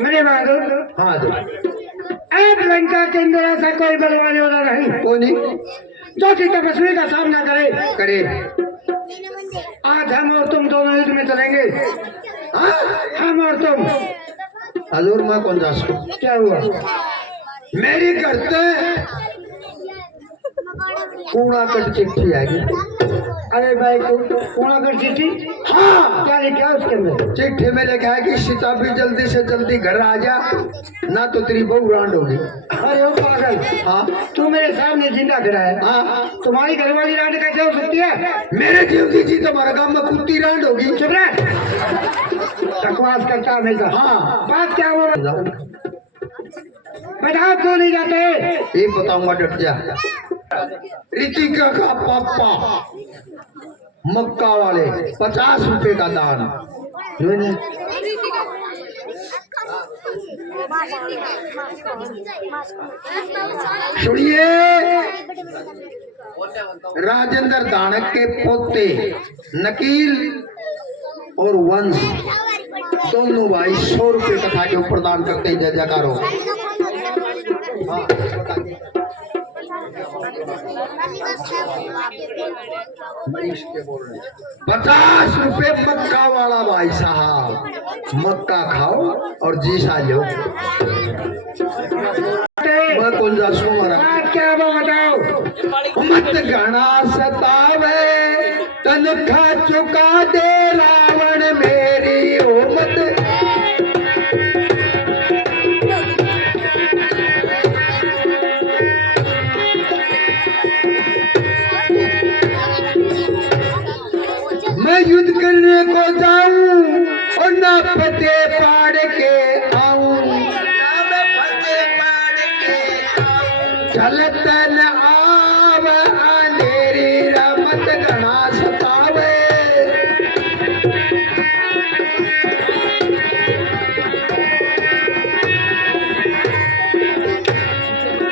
मेरे बहादुर, हाँ दो। अब लंका के अंदर ऐसा कोई बलवाने वाला नहीं कौन है? जो कि तपस्वी का सामना करे। करे। आज हम और तुम दोनों युद्ध में चलेंगे। हाँ? हम और तुम। हजूर मैं कौन जा सकूं? क्या हुआ? मेरी करते कूड़ा कट चिट्ठी आएगी। अरे भाई कौन कर चिट्ठी? हाँ, क्या लिखा है उसके अंदर? चिट्ठी में लिखा है कि सीता भी जल्दी से जल्दी घर आ जा, ना तो तेरी बहू रांड होगी। अरे वो पागल, हाँ तू मेरे सामने जिंदा खड़ा है। हाँ, तुम्हारी घरवाली रांड कैसे हो सकती है? मेरे जीवती जी तुम्हारे गांव में कुत्ती रांड होगी। चुप रह, बकवास करता हमेशा। हाँ, बात क्या हुआ? बताओ क्यों नहीं जाते? ये बताऊंगा, डट जा। रितिका का पापा मक्का वाले 50 रुपए का दान। सुनिए, राजेंद्र दानक के पोते नकील और वंश दोनों भाई 100 रुपए कथा के ऊपर दान करते हैं। जय जयकार हो। हाँ, 50 रुपए मक्का वाला भाई साहब, मक्का खाओ और जी सा लो। मैं कौन जा सू मारा? बात क्या हुआ बताओ? मत घना सतावे, तनखा चुका दे रावण मेरी ओ मत। मैं युद्ध करने को जाऊं और ना फतेह पाड़ के आऊं, चलत न आव अंधेरी रमत घना सतावे।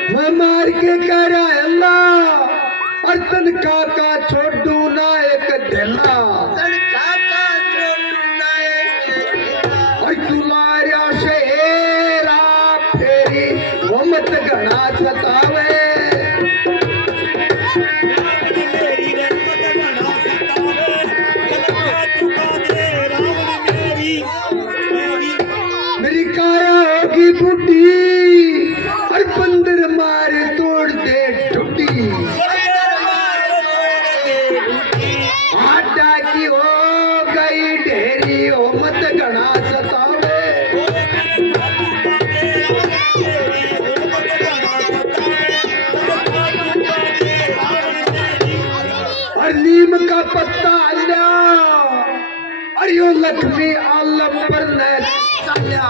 मैं मार के कराऊंगा और तनखा का छोड़ू ना एक ढेला, और तुम्हारा शेरा फेरी वो मत घना सतावे। मेरी काया होगी बूढ़ी और बंदर मार तोड़ दे टूटी, आटा की हो गई ढेरी हो मत घना सतावे। और नीम का पत्ता आल्या और यो लक्ष्मी आलम पर न चाल्या,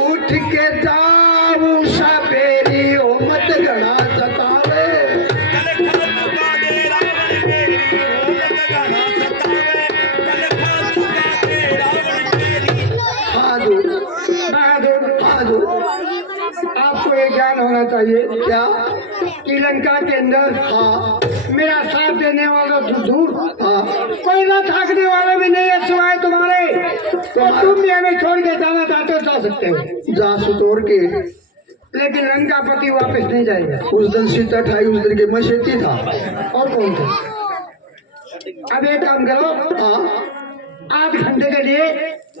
उठ के जाऊं सवेरी हो मत घना सतावे। आपको ये ज्ञान होना चाहिए क्या? कि लंका के अंदर हाँ मेरा साथ देने वाला दूर, हाँ, कोई ना थाकने वाला भी नहीं है सिवाय तुम्हारे। तो तुम भी हमें छोड़ के जाना चाहते हो, जा सकते हो। जा सुतोर के, लेकिन लंका पति वापस नहीं जाएगा। उस दिन सीता ठाई, उस दिन के मशेती था। और कौन था? अब एक काम करो, हाँ 8 घंटे के लिए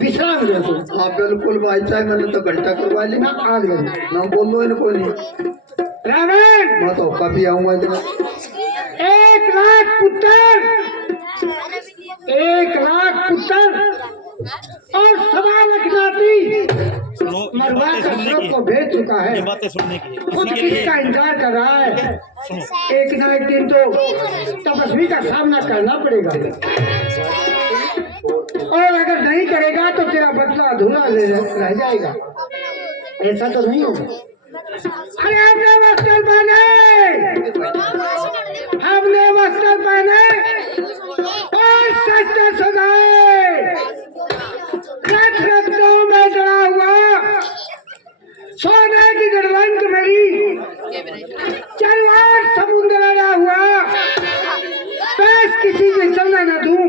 विश्राम दो तुम। हाँ बिल्कुल भाई साहब, मैंने तो घंटा करवा ली ना 8 घंटे। ना, बोलो इनको नहीं। रावण, मैं तो कभी आऊंगा इधर। 1 लाख पुत्र, 1 लाख पुत्र और 1.25 लाख नाती मरवा कर स्वर्ग को भेज चुका है। बातें सुनने की खुद किसका इंतजार कर रहा है? एक ना एक दिन तो तपस्वी का सामना करना पड़ेगा, और अगर नहीं करेगा तो तेरा बदला अधूरा रह जाएगा। ऐसा तो नहीं होगा। अरे हमने वस्त्र पहने, हमने वस्त्र पहने और सस्ते सजाए, रथ रत्नों में जड़ा हुआ सोने की गड़वंत मेरी, चरवार समुद्र लड़ा हुआ, पैस किसी के चलने न दूं।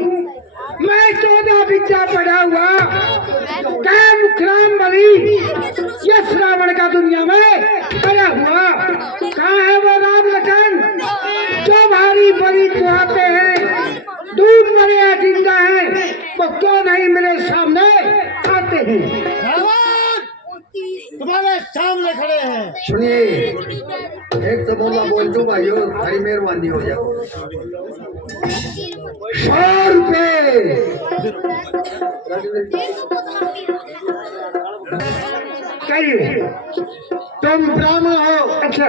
मैं 14 विद्या पढ़ा हुआ होगा क्या मुखराम बली यस रावण का दुनिया में आया हुआ? कहाँ है वो राम लखन जो भारी बलि कुहाते हैं? दूध मरे या जिंदा है वो क्यों नहीं मेरे सामने आते हैं? तुम्हारे सामने खड़े हैं। सुनिए, एक तो बोला बोल दो भाइयों, हरी मेहरबानी हो जाए। 100 रुपए। कहिए। तुम ब्राह्मण हो? अच्छा,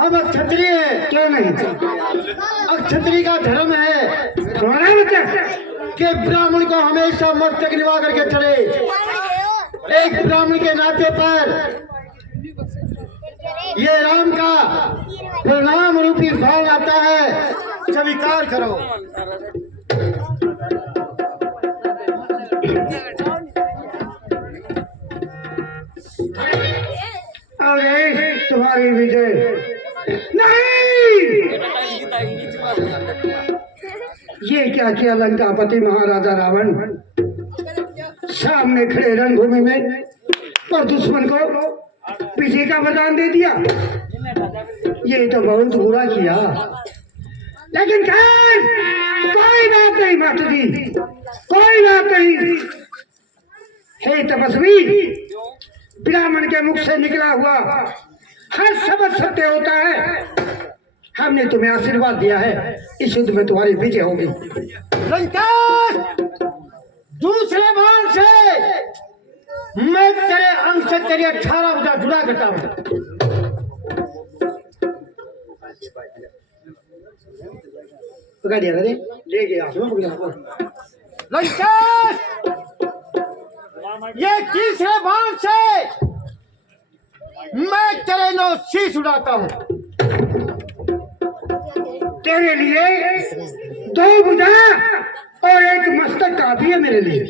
हम क्षत्रिय हैं। क्यों नहीं? क्षत्रिय का धर्म है तुम्हारा बच्चा कि ब्राह्मण को हमेशा मस्तक निभा करके चले। एक ब्राह्मण के नाते पर ये राम का प्रणाम रूपी भाव आता है, स्वीकार करो। अरे तुम्हारी विजय नहीं। ये क्या किया लंकापति महाराजा रावण? सामने खड़े रणभूमि में और दुश्मन को विजय का वरदान दे दिया। ये तो बहुत बुरा किया, लेकिन खैर कोई बात नहीं माता जी, कोई बात नहीं। हे तपस्वी, ब्राह्मण के मुख से निकला हुआ हर शब्द सत्य होता है। हमने तुम्हें आशीर्वाद दिया है, इस युद्ध में तुम्हारी विजय होगी। लंकेश, दूसरे बाण से मैं तेरे अंग से तेरी 18 बजा जुड़ा करता हूं। पकड़ दिया, ले गया। लंकेश, ये तीसरे बाण से मैं तेरे 9 शीश उड़ाता हूं। तेरे लिए 2 भुजा और 1 मस्तक काफी है मेरे लिए।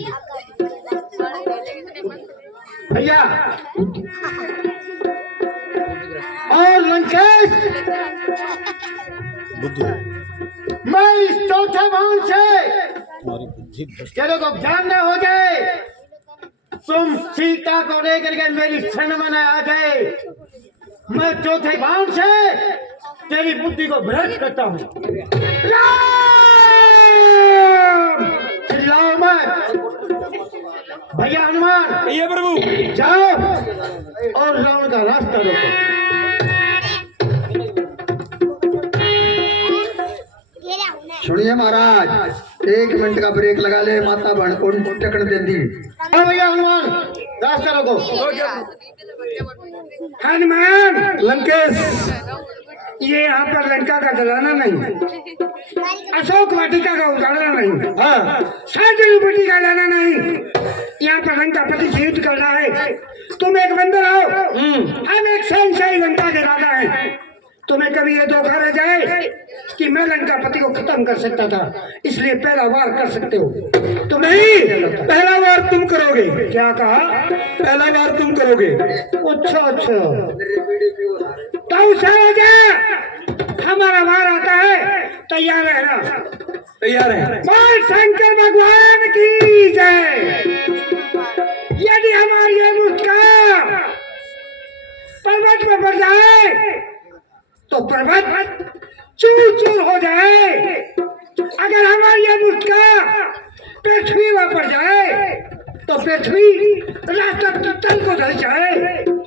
भैया और लंकेश, मैं इस चौथे बाण से तेरे को ज्ञान न हो जाए, तुम सीता को लेकर के मेरी शरण में आ गए। मैं चौथे बाण से तेरी बुद्धि को भ्रष्ट करता हूँ। चिल्लाओ मत। भैया हनुमान, ये प्रभु जाओ और रावण का रास्ता रोको। सुनिए महाराज, 1 मिनट का ब्रेक लगा ले, माता बहन को टकन दे दी। हाँ भैया हनुमान, रास्ता रोको। हनुमान, लंकेश, ये यहाँ पर लंका का जलाना नहीं, अशोक वाटिका का उजाड़ना नहीं, हाँ साजन बुटी का लाना नहीं। यहाँ पर लंकापति से युद्ध कर रहा है। तुम एक बंदर हो, हम एक शहंशाही लंका के राजा हैं। तुम्हें कभी ये धोखा रह जाए कि मैं लंकापति को खत्म कर सकता था, इसलिए पहला वार कर सकते हो। तो नहीं, पहला वार तुम करोगे। क्या कहा? पहला वार तुम करोगे। अच्छा अच्छा, तो हमारा वार आता है, तैयार रहना। तैयार है। बोल शंकर भगवान की जय। यदि हमारी ये मुस्कान पर्वत में बढ़ जाए तो पर्वत चूर चूर हो जाए। अगर हमारी ये मुस्कान पृथ्वी में पड़ जाए तो पृथ्वी रास्ता तल को ढल जाए,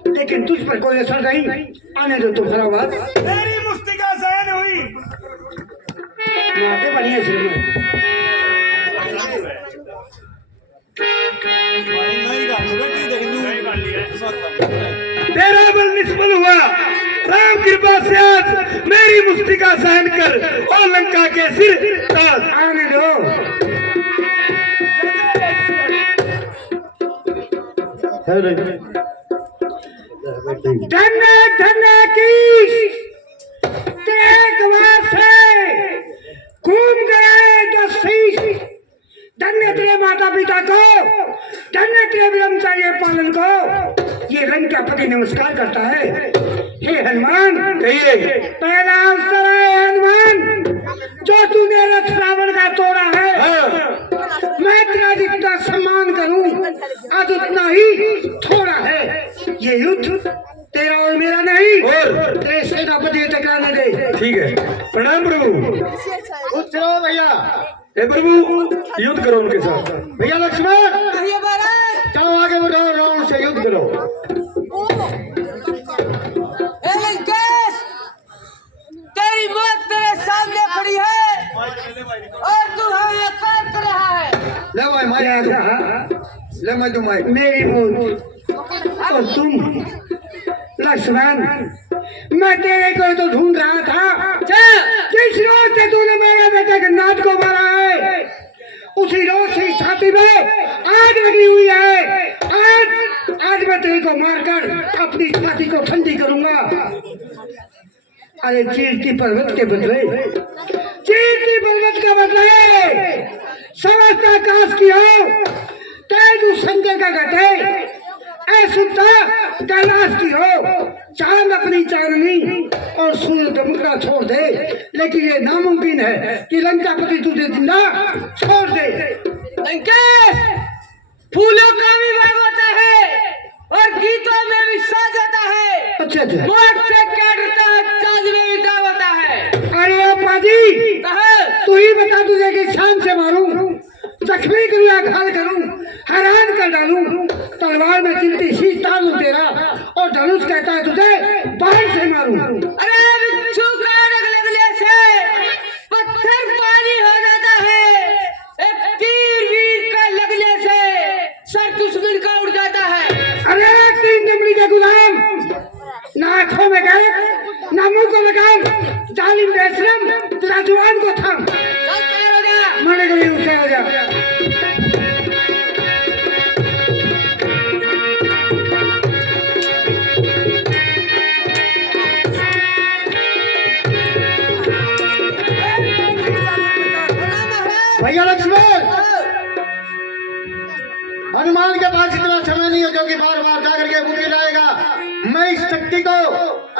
लेकिन तुझ पर कोई असर नहीं। आने दो तुम्हारा बात। मेरी मुस्तिका सहन हुई। माते बढ़िया सिर में तेरा बल निष्फल हुआ। राम कृपा से आज मेरी मुस्तिका सहन कर और लंका के सिर ताज। आने दो। धन्य धन्य की एक बार से घूम गए 10 शीश। धन्य तेरे माता पिता को, धन्य तेरे ब्रह्मचर्य पालन को। ये लंकापति नमस्कार करता है। हे हनुमान, कहिए। पहला अवसर है हनुमान, जो तूने रथ रावण का तोड़ा है। मैं तेरा जितना सम्मान करूं आज उतना ही थोड़ा है। ये युद्ध तेरा और मेरा नहीं, और तेरे सेनापति टकराने दे। ठीक है, प्रणाम प्रभु। कुछ रहो भैया। हे प्रभु, युद्ध करो उनके साथ। भैया लक्ष्मण, चलो आगे बढ़ो, राउंड से युद्ध करो। ए लंकेश, तेरी मौत तेरे सामने खड़ी है और तू हमें अकड़ कर रहा है। ले भाई माई क्या तू, कहा? ले मैं तू माई। मेरी मौत और तुम लक्ष्मण, मैं तेरे को तो ढूंढ रहा था। जिस रोज से तूने मेरे बेटे के नाथ को मारा है उसी रोज से छाती में आग लगी हुई है। आज मैं तेरे को मारकर अपनी छाती को ठंडी करूंगा। अरे चीरती पर्वत के बदले, चीरती पर्वत के बदले समस्त आकाश की हो तेज संजय का घटे, ऐ सुनता कैलाश की हो चांद अपनी चांदनी और सूर्य दमकना छोड़ दे। लेकिन ये नामुमकिन है कि लंकापति तुझे जिंदा छोड़ दे। लंकेश, फूलों का भी भाग होता है और गीतों में भी साज होता है। अच्छा अच्छा। मौत से क्या डरता है, चांद में भी दाव होता है। अरे पाजी, कहा तू ही बता तुझे कि शान से मारूं, जख्मी करूँ, घायल करूं, हैरान कर डालूं। तलवार में चिमटी शीश तान लूं तेरा और धनुष कहता है तुझे बाहर से मारूं। अरे बिच्छू का लगने से पत्थर पानी हो जाता है, एक तीर वीर का लगने से सर दुश्मन का उड़ जाता है। अरे तीन चमड़ी के गुलाम, ना आंखों में गए ना मुंह को लगाम, जालिम बेशरम, तेरा जुबान को थाम। चल तैयार हो जा। मरने के लिए उसे हो जा। भैया लक्ष्मण, हनुमान के पास इतना समय नहीं है जो कि बार बार जाकर के बुद्धि लाएगा। मैं इस शक्ति को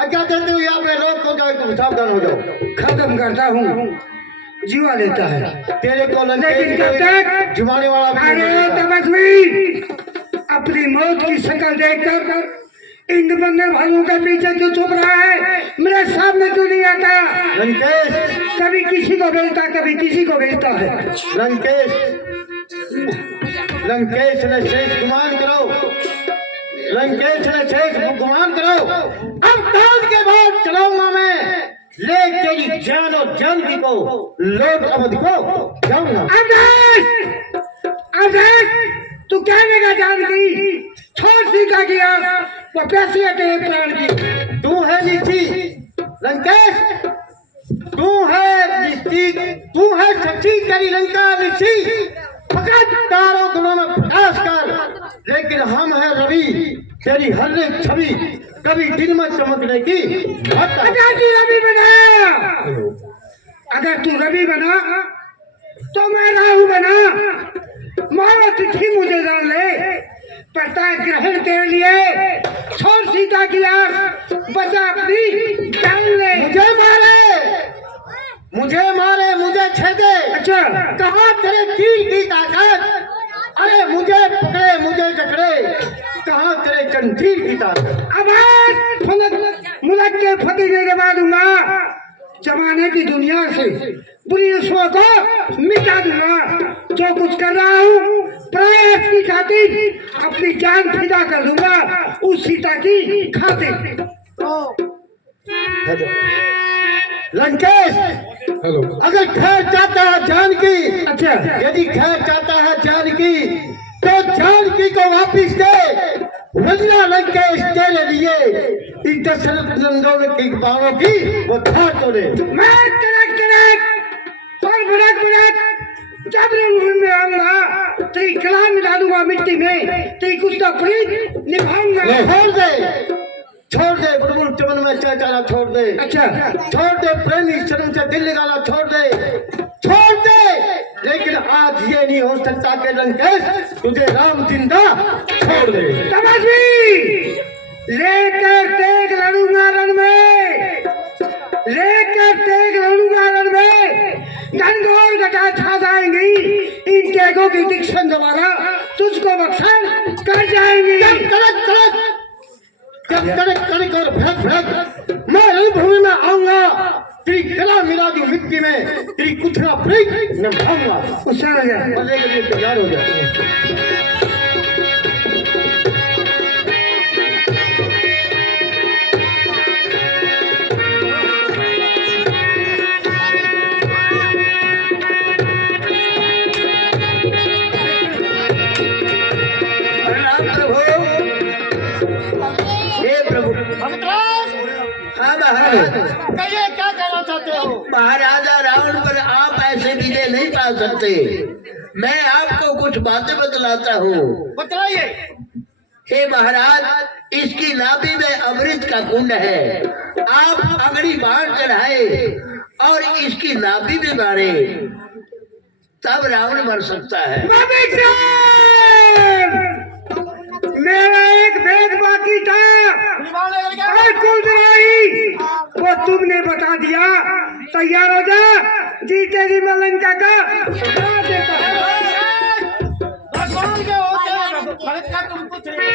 आज्ञा देते हुए यहाँ पे लोग को जाए, तुम सावधान हो जाओ। खत्म करता हूँ, जीवा लेता है। तेरे को लेकिन कब तक? जुमाने वाला भी अरे नहीं है। तपस्वी, अपनी मौत की शक्ल देखकर इन बंदर भाइयों के पीछे क्यों छुप रहा है? मेरे सामने क्यों नहीं आता? लंकेश, कभी किसी को भेजता, कभी किसी को भेजता है। लंकेश, लंकेश ने शेष गुमान करो, लंकेश ने शेष गुमान करो। अब काल के बाद चलाऊंगा मैं, ले तेरी जान और जानवी को लोग अवधि को जाऊंगा। अवधेश, तू क्या लेगा जान की? छोड़ सीखा किया वो कैसी है तेरे प्राण की? तू है निश्चित लंकेश, तू है निश्चित, तू है सच्ची तेरी लंका निश्चित। फकत तारों गुणों में प्रकाश कर, लेकिन हम है रवि, तेरी हर एक छवि कभी दिन में चमकने की मत। अगर तू रवि बना, अगर तू रवि बना तो मैं राहु बना। मारो तिथि मुझे डाल ले, प्रताप ग्रहण के लिए छोड़ सीता की आस, बचा अपनी जान ले। मुझे मारे, मुझे मारे, मुझे छेदे। अच्छा, कहाँ तेरे तीर की ताकत? अरे मुझे पकड़े, मुझे जकड़े, कहाँ तेरे जंजीर की ताकत? अब मुलक के फतेह के बाद दूंगा, जमाने की दुनिया से बुरी रस्मों को मिटा दूंगा। जो कुछ कर रहा हूँ प्रयास की खातिर अपनी जान फिदा कर दूंगा उस सीता की खातिर। लंकेश, हेलो, अगर खैर चाहता है जानकी, अच्छा, यदि खैर चाहता है जानकी तो जानकी को वापिस दे। वरना लंकेश तेरे लिए इन दशरथ नंदन की बाणों की वो धार तोड़े। मैं तड़क तड़क और भड़क भड़क जब रण में आऊंगा तेरी कलाम मिला दूंगा मिट्टी में, तेरी कुछ तो प्रीत निभाऊंगा। छोड़ दे, छोड़ दे, बुलबुल चमन में चाचाला छोड़ दे। अच्छा, छोड़ दे, प्रेमी शर्म से दिल निकाला छोड़ दे, छोड़ दे। लेकिन आज ये नहीं हो सकता कि लंकेश तुझे राम जिंदा छोड़ दे। तपस्वी, लेकर तेग लड़ूंगा रण में, लेकर तेग लड़ूंगा रण में। घनघोर घटा छा जाएंगी इन कैगों की डिक्शन द्वारा तुझको बख्शा कर जाएंगी। कड़क कड़क जब कड़क कड़क और भड़क भड़क मैं रणभूमि में आऊंगा, तेरी गला मिला दूं मिट्टी में, तेरी कुथरा फेंक निभाऊंगा। गुस्सा हो गया। मरने के लिए तैयार हो जाए। प्रणाम प्रभु। हे प्रभु। हाँ महाराज। कहिए क्या कहना चाहते हो? महाराजा रावण पर आप ऐसे विजय नहीं पा सकते। मैं आपको कुछ बातें बतलाता हूँ। बतलाइए। हे महाराज, इसकी नाभि में अमृत का कुंड है। आप अगली बाण चढ़ाए और इसकी नाभि में मारे, तब रावण मर सकता है। मेरा एक भेद बाकी था और कुलदराई, वो तुमने बता दिया। तैयार हो जा, जीतेगी मैं लंका का। भगवान के होते हैं, भरत का तुम कुछ नहीं।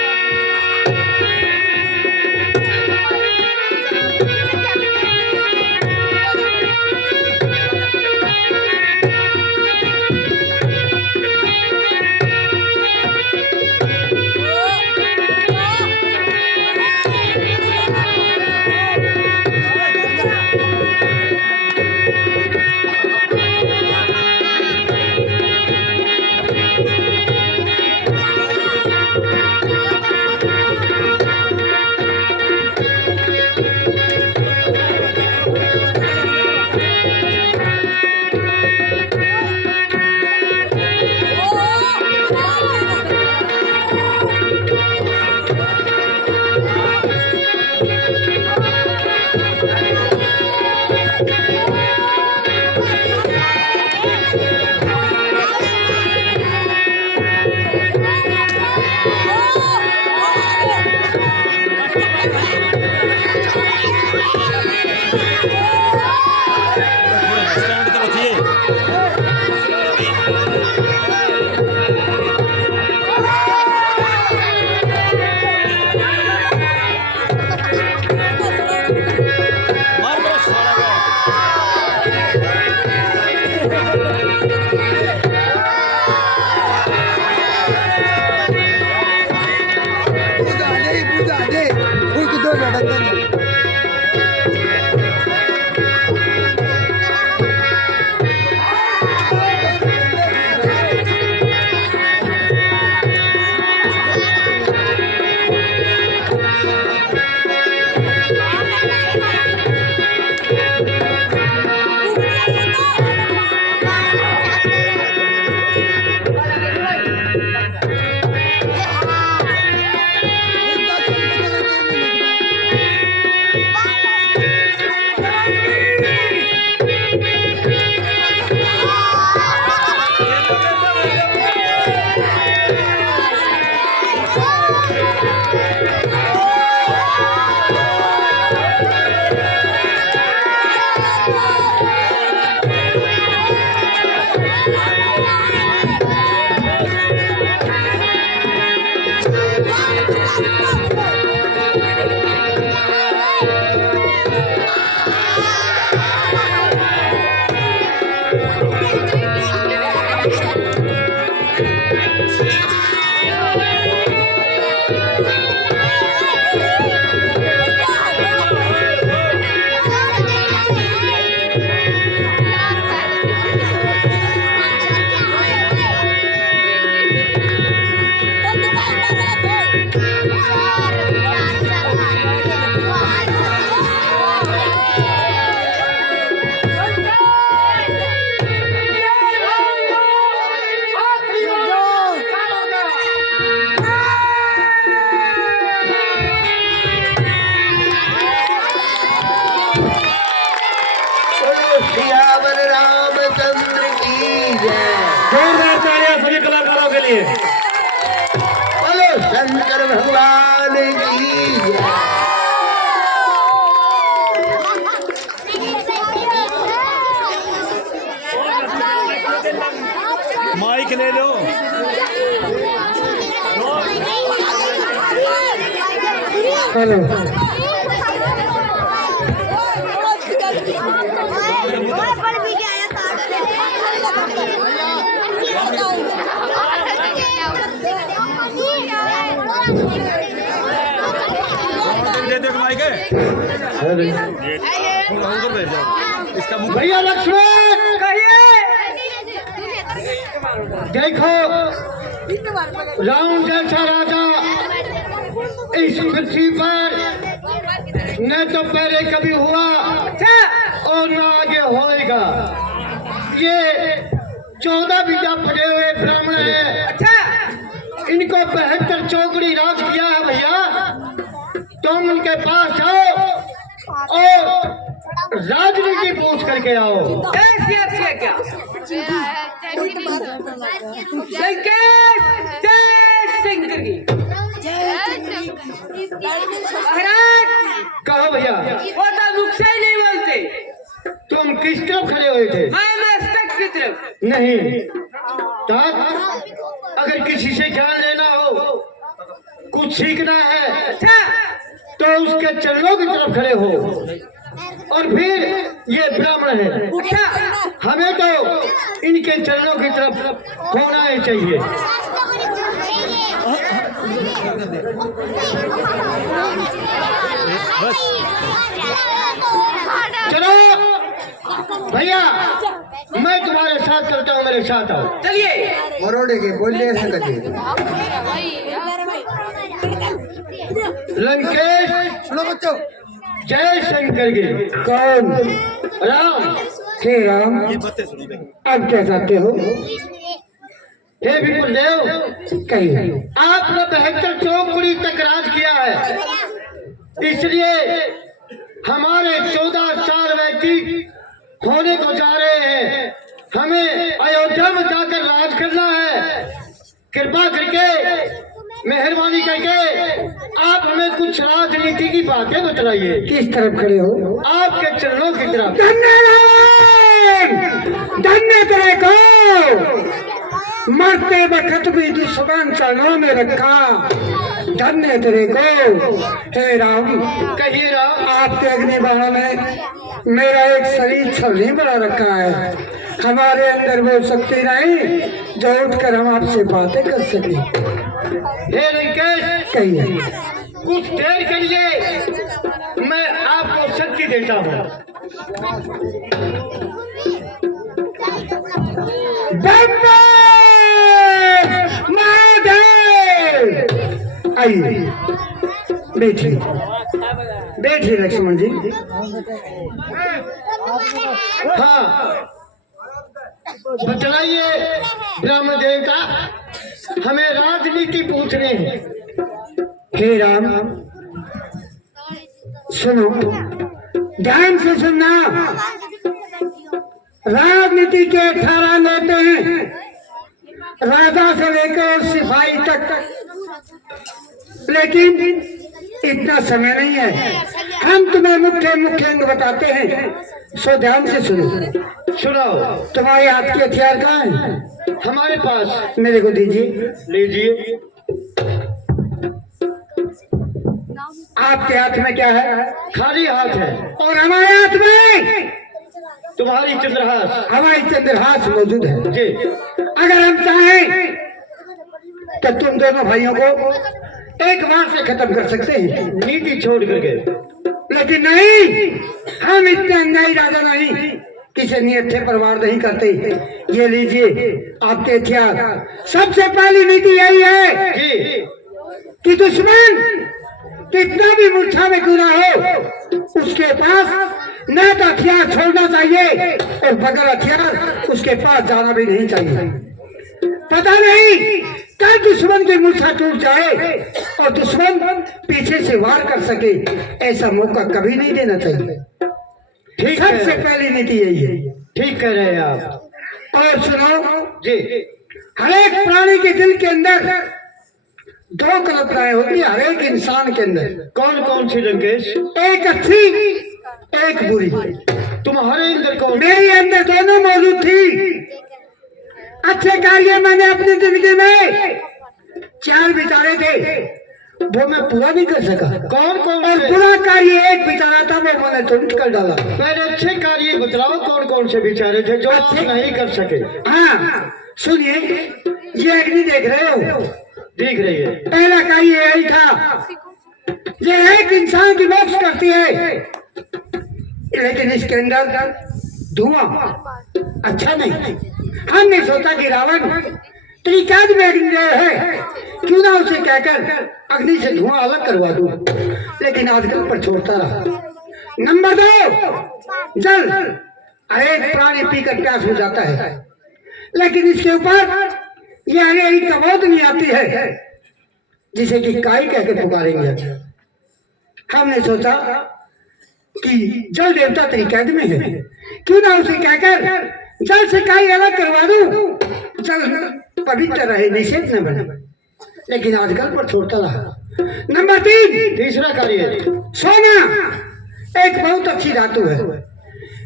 बोलो शंकर भगवान की जय। माइक हेलो भैया लक्ष्मण देखो, राम जैसा राजा इस पृथ्वी पर न तो पहले कभी हुआ और न आगे होएगा। ये 14 बीघा पड़े हुए ब्राह्मण है। इनको 72 चौकड़ी राज किया है। भैया तुम उनके पास आओ और राजनीति पूछ करके आओ। कहो भैया, वो तो मुख से ही नहीं बोलते। तुम किस तरफ खड़े हुए थे? मैं मस्तक की तरफ। नहीं, तब अगर किसी से ज्ञान लेना हो, कुछ सीखना है, तो उसके चरणों की तरफ खड़े हो। और फिर ये ब्राह्मण है, हमें तो इनके चरणों की तरफ होना ही चाहिए। चलो भैया, मैं तुम्हारे साथ चलता हूँ, मेरे साथ आओ। चलिए। मरोड़े के बोलिए ऐसा करिए। लंकेश, सुनो बच्चों, जय शंकर के। कौन? राम। हे राम, अब क्या चाहते हो? हे विपुलदेव, कहिए। आपने 72 चौकड़ी तक राज किया है, इसलिए हमारे 14 व्यक्ति होने को जा रहे हैं। हमें अयोध्या में जाकर राज करना है। कृपा करके, मेहरबानी करके आप हमें कुछ राजनीति की बातें बतलाइए। किस तरफ खड़े हो? आपके चरणों की तरफ। धन्य तेरे को, मरते वक्त भी दुश्मन चरणों में रखा। धन्य तेरे को। हे राम, कहिए राम। आपके अग्निबाण में मेरा एक शरीर छलनी बना रखा है। हमारे अंदर वो शक्ति नहीं जो उठकर हम आपसे बातें कर सके। हे लंकेश, कहिए। कुछ देर के लिए मैं आपको शक्ति देता हूँ। आइए, बैठिए बैठिए लक्ष्मण जी। हाँ, बतलाइए ब्राह्मण देवता, हमें राजनीति पूछनी है। हे राम, सुनो, ध्यान से सुनना। राजनीति के 18 नेता हैं, राजा से लेकर सिपाही तक, लेकिन इतना समय नहीं है। हम तुम्हें मुख्य मुख्य अंग बताते हैं, सो ध्यान से सुनो। सुनाओ। तुम्हारे हाथ के हथियार कहाँ हैं? हमारे पास। मेरे को दीजिए। लीजिए। आपके हाथ में क्या है? खाली हाथ है। और हमारे हाथ में तुम्हारी चंद्रहास। हमारी चंद्रहास मौजूद है जी। अगर हम चाहें तो तुम दोनों भाइयों को एक बार से खत्म कर सकते हैं, नीति छोड़ करके। लेकिन नहीं, हम इतने अन्यायी राजा नहीं, किसी नियत परवार नहीं करते। ये लीजिए आपके हथियार। सबसे पहली नीति यही है जी। कि दुश्मन कितना भी मूर्छा में क्यों ना हो, उसके पास न तो हथियार छोड़ना चाहिए और बगैर हथियार उसके पास जाना भी नहीं चाहिए। पता नहीं कल दुश्मन की मूर्छा टूट जाए और दुश्मन पीछे से वार कर सके, ऐसा मौका कभी नहीं देना चाहिए। ठीक सबसे है। पहली नीति यही है। ठीक कह रहे हैं आप। और सुनो जी। हर एक प्राणी के दिल के अंदर 2 कल्पनाएं होती है, हर एक इंसान के अंदर। कौन कौन सी लंकेश? एक अच्छी, एक बुरी। तुम्हारे अंदर कौन? मेरे अंदर दोनों मौजूद थी। अच्छे कार्य मैंने अपनी जिंदगी में 4 बिताए थे वो मैं पूरा नहीं कर सका। कौन कौन और से बुरा कार्य एक बिचारा था, वो मैंने तुरंत कर डाला। पहले अच्छे कार्य बतलाओ, कौन कौन से विचारे थे जो आप नहीं कर सके? हाँ सुनिए, ये अग्नि देख रहे हो, दिख रही है। पहला कार्य यही था, ये एक इंसान की मोक्ष करती है, लेकिन इसके अंदर धुआं अच्छा नहीं। हमने सोचा कि रावण त्रिकाद में अग्नि है, क्यों ना उसे कहकर अग्नि से धुआं अलग करवा दूं, लेकिन आजकल पर छोड़ता रहा। नंबर 2, जल। अरे प्राणी पीकर प्यास हो जाता है, लेकिन इसके ऊपर यह हरी कबोत नहीं आती है, जिसे कि काई कहकर पुकारेंगे। हमने सोचा कि जल देवता त्रिकाद में है, क्यों ना उसे कहकर जल से काई अलग करवा दूं, जल पवित्र रहे, निषेध न बने, लेकिन आजकल पर छोड़ता रहा। नंबर 3, तीसरा कार्य सोना एक बहुत अच्छी धातु है।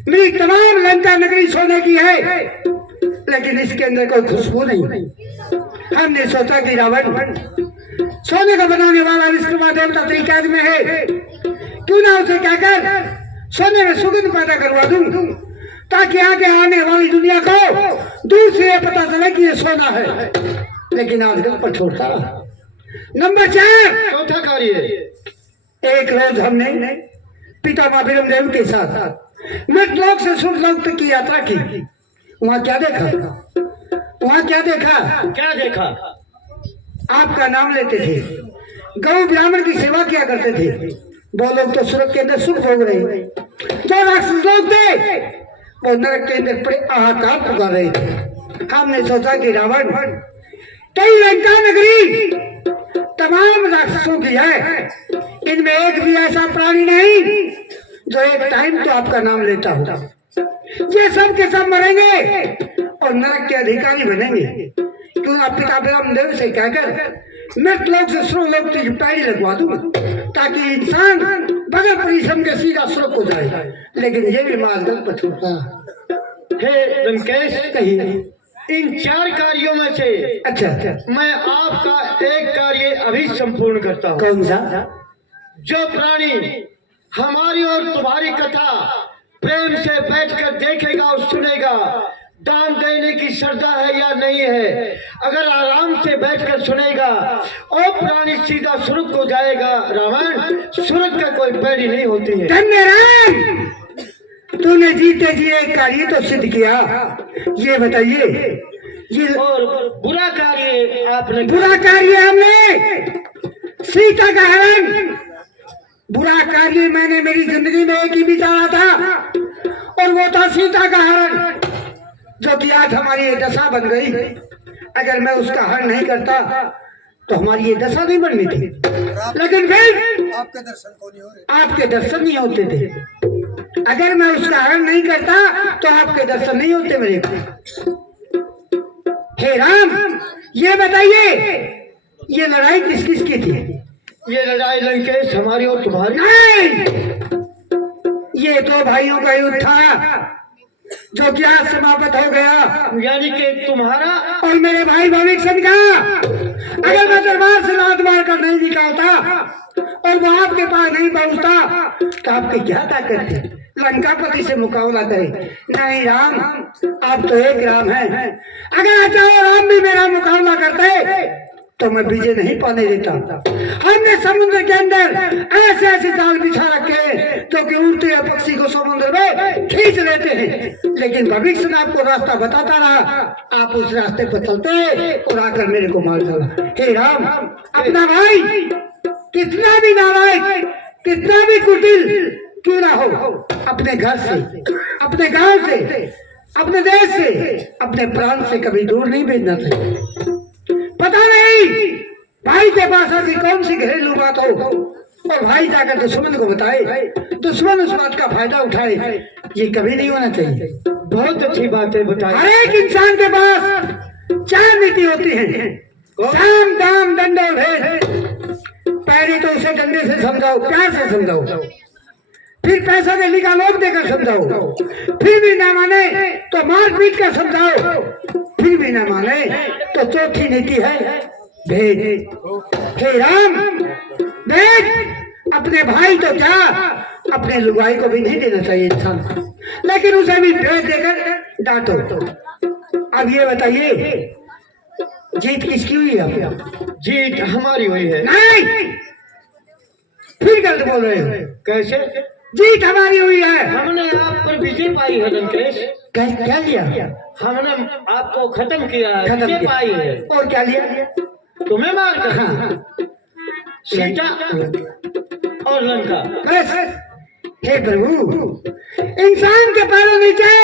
मेरी तमाम लंका नगरी सोने की है, लेकिन इसके अंदर कोई खुशबू नहीं। हमने सोचा कि रावण सोने का बनाने वाला विश्वकर्मा देवता त्रिकाद में है, क्यों ना उसे कहकर सोने में सुगंध पैदा करवा दूं, ताकि आगे आने वाली दुनिया को दूर से ये पता चले कि ये सोना है, लेकिन आजकल पर छोड़ता रहा। नंबर 4, चौथा कार्य एक रोज हमने पितामह ब्रह्मदेव के साथ मृतलोक से सुरलोक तक की यात्रा की। वहाँ क्या देखा? क्या देखा? आपका नाम लेते थे, गौ ब्राह्मण की सेवा किया करते थे, वो लोग तो स्वर्ग के अंदर सुख भोग रहे, जो राक्षस लोग थे वो नरक के अंदर पड़े हाहाकार पुकार रहे थे। हमने सोचा कि रावण कई लंका नगरी तमाम राक्षसों की है, इनमें एक भी ऐसा प्राणी नहीं जो एक टाइम तो आपका नाम लेता हो। ये सब के सब मरेंगे और नरक के अधिकारी बनेंगे, क्यों आप पिता ब्रह्मदेव से कहकर मृत लोग से सुरलोक की पैड़ी लगवा दूं, ताकि इंसान बगैर परिश्रम के सीधा स्वर्ग को जाए, लेकिन ये भी मार्ग पर छूटता। हे लंकेश, कहीं इन 4 कार्यों में से अच्छा मैं आपका एक कार्य अभी संपूर्ण करता हूँ। कौन सा? जो प्राणी हमारी और तुम्हारी कथा प्रेम से बैठकर देखेगा और सुनेगा, दान देने की श्रद्धा है या नहीं है, अगर आराम से बैठकर सुनेगा और प्राणी सीधा स्वर्ग को जाएगा। रावण, स्वर्ग का कोई पैड़ी नहीं होती है। धन्यवाद, तूने जीते जी एक कार्य तो सिद्ध किया। ये बताइए, ये और बुरा कार्य आपने बुरा कार्य हमने सीता का हरण। बुरा कार्य मैंने मेरी जिंदगी में एक ही विचारा था, और वो था सीता का हरण, जो कि आज हमारी ये दशा बन गई। अगर मैं उसका हरण नहीं करता तो हमारी ये दशा नहीं बननी थी, लेकिन फिर आपके दर्शन नहीं होते थे। अगर मैं उसका हरण नहीं करता तो आपके दर्शन नहीं होते मेरे को। हे राम, ये बताइए, ये लड़ाई किस किस की थी? ये लड़ाई लंकेश हमारी और तुम्हारी नहीं, ये 2 भाइयों का युद्ध था, जो कि आज समाप्त हो गया, यानी कि तुम्हारा और मेरे भाई भविष्य का। अगर मैं दरबार से लात मार कर नहीं निकालता और वो आपके पास नहीं पहुंचता तो आपकी क्या ताकत थी लंकापति से मुकाबला करे? नहीं राम, आप तो एक राम हैं। अगर चाहे राम भी मेरा मुकाबला करते तो मैं विजय नहीं पाने देता। हमने समुद्र के अंदर ऐसे ऐसे जाल बिछा रखे जो कि उड़ते हुए पक्षी को समुद्र में खींच लेते हैं, लेकिन भविष्य ने आपको रास्ता बताता रहा, आप उस रास्ते पर चलते और आकर मेरे को मार डाला। हे राम, अपना भाई कितना भी नालायक, कितना भी कुटिल क्यों ना हो, अपने घर से, अपने गांव से, अपने देश से, अपने प्राण से कभी दूर नहीं भेजना चाहिए। पता नहीं भाई के पास ऐसी कौन सी घरेलू बात हो और भाई जाकर दुश्मन को बताए, दुश्मन उस बात का फायदा उठाए, ये कभी नहीं होना चाहिए। बहुत अच्छी बात है बताई। हर एक इंसान के पास 4 नीति होती है, साम दाम दंड और भेद। पहले तो उसे डंडे से समझाओ, प्यार से समझाओ, फिर पैसा देने का लोभ देकर समझाओ, फिर भी ना माने तो मार पीट कर समझाओ, फिर भी ना माने तो चौथी नीति है भेद। हे राम, भेद अपने भाई तो क्या, अपने लुगाई को भी नहीं देना चाहिए इंसान, लेकिन उसे भी भेद देकर डांटो। अब ये बताइए, जीत किसकी हुई है? जीत हमारी हुई है। नहीं, फिर गलत बोल रहे हो। कैसे? जीत हमारी हुई है। हमने आप पर विजय पाई है लंकेश। क्या लिया? हमने आपको खत्म किया है, खत्म विजय किया। पाई है। और क्या लिया? तुम्हें मार कर हाँ, सीता और लंका। बस। हे प्रभु, इंसान के पैरों नीचे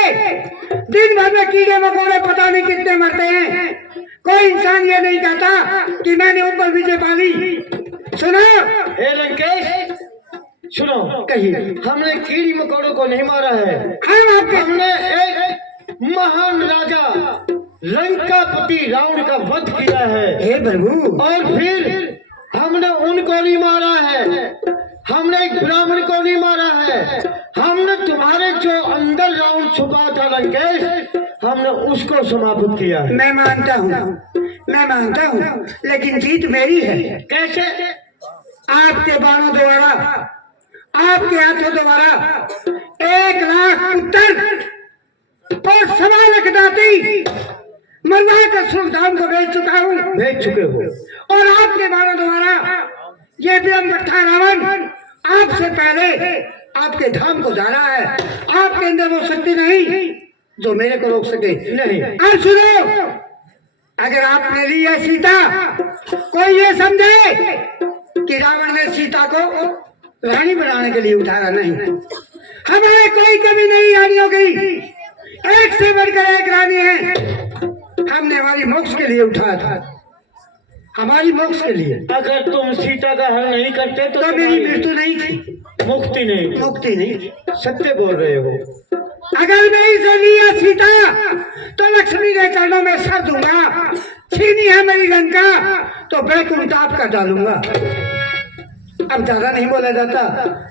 दिन भर में कीड़े मकोड़े पता नहीं कितने मरते हैं, कोई इंसान ये नहीं कहता कि मैंने ऊपर विजय पा ली। सुनो, हे लंकेश, सुनो, कहिए। हमने कीड़ी मकोड़ों को नहीं मारा है। हमने हमने एक महान राजा लंकापति रावण का वध किया है, हे प्रभु, और फिर हमने उनको नहीं मारा है, हमने एक ब्राह्मण को नहीं मारा है, हमने तुम्हारे जो अंदर रावण छुपा था लंकेश, हमने उसको समाप्त किया है। मैं मानता हूँ, लेकिन जीत मेरी है। कैसे? आपके बाणों द्वारा, आपके हाथों द्वारा 1 लाख पुत्र और 1.25 लाख दाती मरवा कर सुल्तान को बेच चुका हूँ। भेज चुके हो। और आपके बाणों द्वारा ये ब्रह्मकथा रावण आपसे पहले आपके धाम को जाना है। आपके अंदर वो शक्ति नहीं जो मेरे को रोक सके। नहीं। अब सुनो, अगर आपने ली है सीता, कोई ये समझे कि रावण ने सीता को रानी बनाने के लिए उठाया, नहीं। हमारे कोई कमी नहीं रानियों की, एक से बढ़कर एक रानी है। हमने हमारी मोक्ष के लिए उठाया था, हमारी मोक्ष के लिए। अगर तुम सीता का हल नहीं करते तो मेरी मृत्यु नहीं थी, मुक्ति नहीं। मुक्ति नहीं। सत्य बोल रहे हो। अगर मैं इसे लिया सीता तो लक्ष्मी के चरणों में सर दूंगा, छीनी है मेरी लंका तो बैकुंठ आपका डालूंगा। अब ज्यादा नहीं बोला जाता,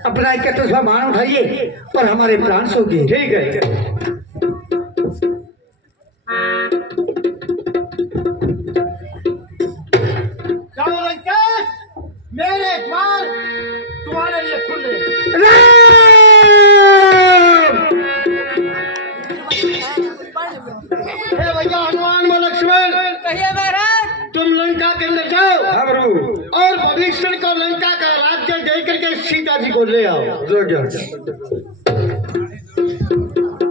अपना 31वां बाण उठाइए और हमारे प्राण सोगिए। ठीक है। मेरे द्वार तुम्हारे लिए खुल रहे। हे भैया हनुमान व लक्ष्मण, कहिए महाराज। तुम लंका के अंदर जाओ और भविष्य को लंका का राज्य दे करके सीता जी को ले आओ।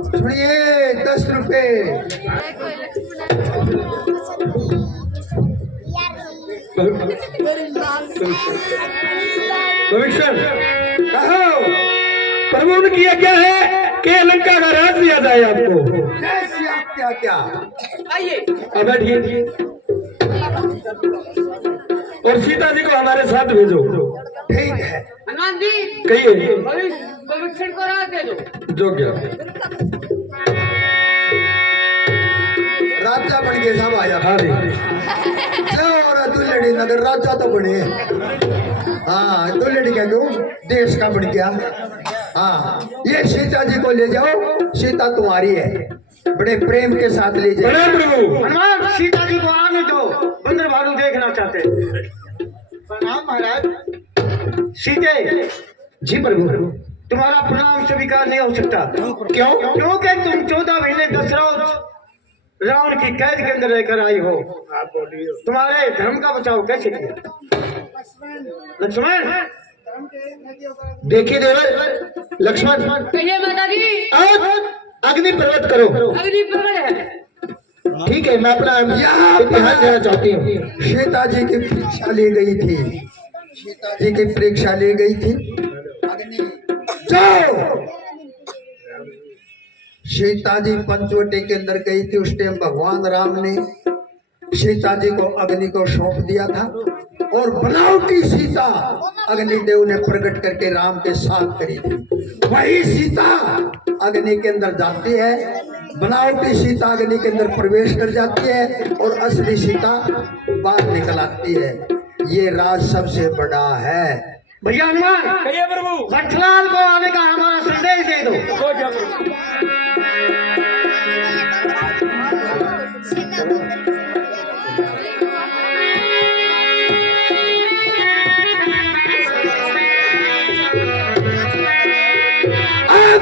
सुनिए, 10 रुपए। भविष्य कहो, प्रभु ने किया क्या है कि लंका का राज दिया जाए आपको। कैसे? आप क्या क्या? आइए। अब बैठिए और सीता जी को हमारे साथ भेजो। ठीक है। हनुमान जी, कहिए। भविष्य को राज दे दो। जो क्या? राजा बन के सब आया। हाँ जी। और दुल्हड़ी नगर राजा तो बने। हाँ, दुल्हड़ी क्या क्यों, देश का बन गया। हाँ, ये सीता जी को ले जाओ, सीता तुम्हारी है, बड़े प्रेम के साथ ले जाओ। प्रणाम प्रभु। हनुमान, सीता जी को आने दो, बंदर भालू देखना चाहते। प्रणाम महाराज। सीते जी प्रभु। तुम्हारा प्रणाम स्वीकार नहीं हो सकता। क्यों? क्योंकि तुम 14 महीने दशरथ रावण की कैद के अंदर रहकर आई हो। तुम्हारे धर्म का बचाव कैसे किया? लक्ष्मण, देखिए देवर, लक्ष्मण, कहिए माता जी। अग्नि पर्वत करो। अग्नि प्रकट है। ठीक है, मैं अपना इतिहास देना चाहती हूँ। सीता जी की परीक्षा ली गई थी, सीता जी की परीक्षा ली गई थी। अग्नि जाओ। सीता जी पंचवटी के अंदर गई थी। उस टाइम भगवान राम ने सीता जी को अग्नि को सौंप दिया था, और बनावटी सीता अग्निदेव ने प्रकट करके राम के साथ करी थी। वही सीता अग्नि के अंदर जाती है, बनावटी सीता अग्नि के अंदर प्रवेश कर जाती है और असली सीता बाहर निकल आती है। ये राज सबसे बड़ा है। भैया हनुमान, कहिए प्रभु। लक्ष्मण को आने का हमारा संदेश दे दो।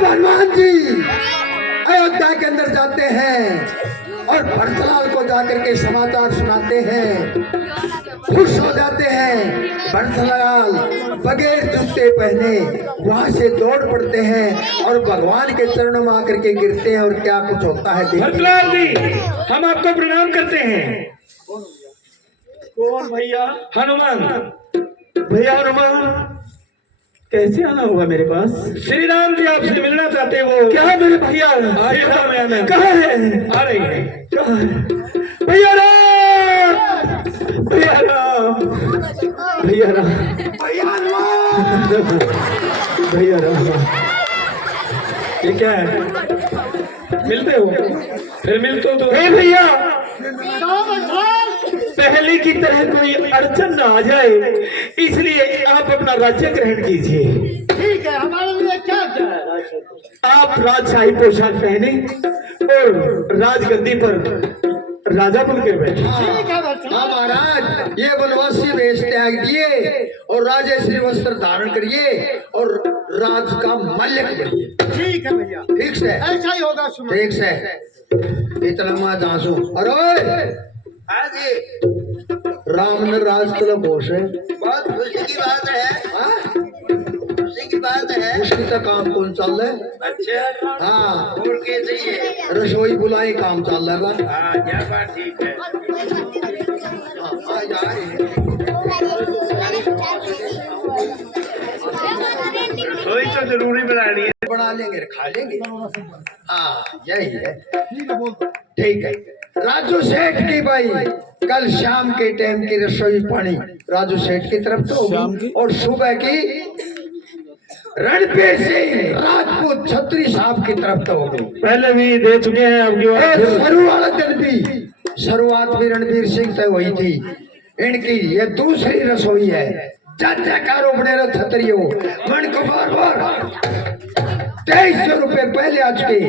जब हनुमान जी अयोध्या के अंदर जाते हैं और भरतलाल को जाकर के समाचार सुनाते हैं, खुश हो जाते हैं। भरतलाल बगैर जूते पहने वहां से दौड़ पड़ते हैं और भगवान के चरणों में आकर के गिरते हैं। और क्या कुछ होता है देखिए। भरतलाल जी, हम आपको प्रणाम करते हैं। कौन भैया? हनुमान भैया हनुमान, कैसे आना हुआ मेरे पास? श्री राम जी आपसे मिलना चाहते हैं। वो क्या मेरे भैया? सीता मैया कहाँ है? आ रही है। कहाँ है? भैया राम, भैया राम, भैया राम, भैया राम। ये क्या है? मिलते हो? फिर मिलते हो तो हे भैया, पहले की तरह कोई अड़चन न आ जाए, इसलिए आप अपना राज्य ग्रहण कीजिए। ठीक है, हमारे लिए क्या क्या है? आप राजशाही पोशाक पहने और राजगद्दी पर राजा बनकर बैठे। ठीक है बच्चा। हाँ महाराज, ये वनवासी वेश त्याग दिए और राजश्री वस्त्र धारण करिए और राज का मल्लिक बनिए। ठीक है भैया, ठीक से? ऐसा ही होगा सुमन। ठीक से। इतना मैं जांचू। अरे राम ने राज तलब होश है। बहुत खुशी की बात है। हाँ? खुशी की बात है। उसकी तो काम कौन चल रहा है? अच्छा, हाँ, और कैसे है? रसोई बुलाई काम चल रहा है। हाँ, क्या बात ठीक है। हाँ, रसोई तो जरूरी बनानी है। बना लेंगे, खा लेंगे। हाँ, यही है। ठीक है। राजू सेठ की भाई कल शाम के टाइम की रसोई पानी राजू सेठ की तरफ तो होगी और सुबह की रणबीर सिंह राजपूत छत्री साहब की तरफ तो होगी। पहले भी दे चुके हैं आपकी बात। शुरू वाला दिन भी शुरुआत भी रणबीर सिंह से हुई थी। इनकी ये दूसरी रसोई है। जयकारो बने रहो छतरियों, मन को बार बार 2300 रुपए पहले आ चुके।